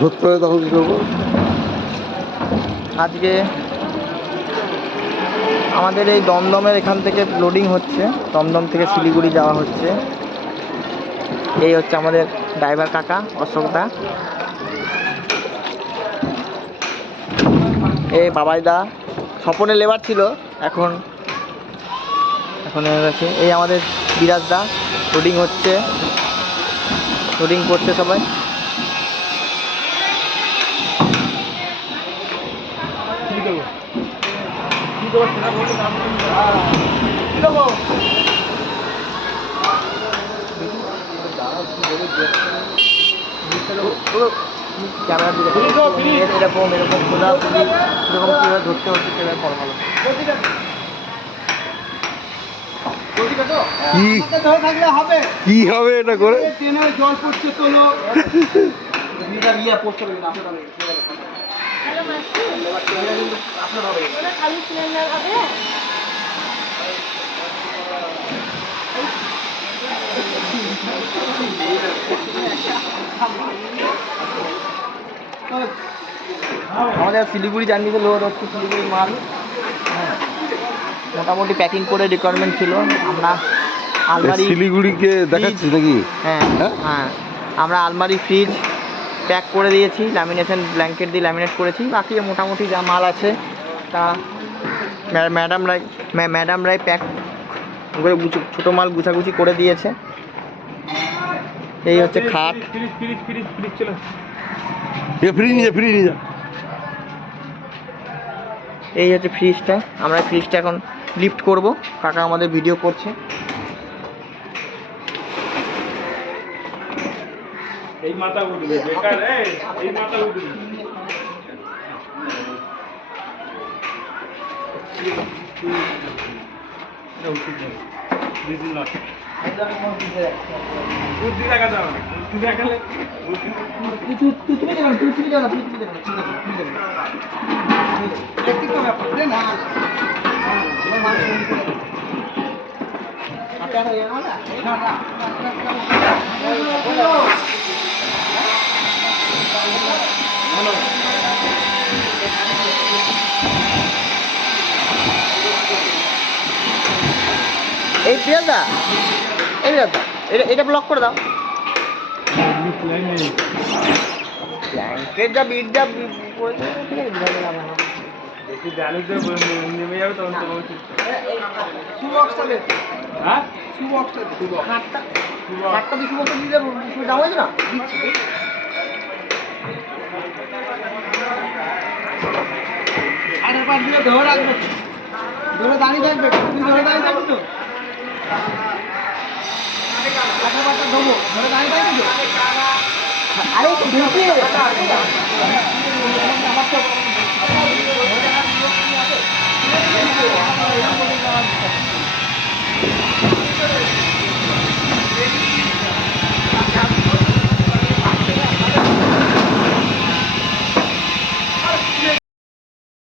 ধরতে হবে তখন কি করবো? আজকে আমাদের এই দমদমের এখান থেকে লোডিং হচ্ছে, দমদম থেকে শিলিগুড়ি যাওয়া হচ্ছে। এই হচ্ছে আমাদের ড্রাইভার কাকা অশোকদা, এই বাবাইদা স্বপনের লেবার ছিল, এখন গেছে। এই আমাদের বিরাজদা, লোডিং হচ্ছে, লোডিং করছে সবাই। ক্যামেরা দিকে এরকম এরকম খোলা খুলি এরকম কীভাবে ধরতে হচ্ছে সেভাবে করা ভালো। কি হবে এটা করে? জল পড়ছে তোলো আমাদের শিলিগুড়ি জার্নিতে লোড হচ্ছে, শিলিগুড়ি মাল। হ্যাঁ, মোটামুটি প্যাকিং করে রিকোয়ারমেন্ট ছিল। আমরা আলমারি শিলিগুড়িকে দেখাচ্ছি নাকি? হ্যাঁ হ্যাঁ, আমরা আলমারি ফ্রিজ প্যাক করে দিয়েছি, ল্যামিনেশন ব্ল্যাঙ্কেট দিয়ে ল্যামিনেট করেছি। বাকি মোটামুটি যা মাল আছে তা ম্যাডামরাই প্যাক করে ছোটো মাল গুছাগুছি করে দিয়েছে। এই হচ্ছে খাট, এই হচ্ছে ফ্রিজটা। আমরা ফ্রিজটা এখন লিফট করব, কাকা আমাদের ভিডিও করছে। এই মাথা উঠবে বেকার, এই মাথা উঠবে। এই বিরাজদা, এই বিরাজদা, এটা ব্লক করে দাও। ব্ল্যাঙ্কেট যা বিট যা করেছে, ঠিক আছে, বিরাজদা লাভ হবে। বেশি জানি তো নেমে যাবে তখন তো বলছি। সুবক্সটা দে, হ্যাঁ সুবক্সটা দে, খাটটা দিয়ে সুবক্সটা দিয়ে দেবো, দাম হয়েছে না দিচ্ছি। আরে পাঁচ দিয়ে ধরে রাখবে, ধরে দাঁড়িয়ে থাকবে, তুমি ধরে দাঁড়িয়ে থাকবে তো। ধরে দাঁড়িয়ে থাকবে তো। আরে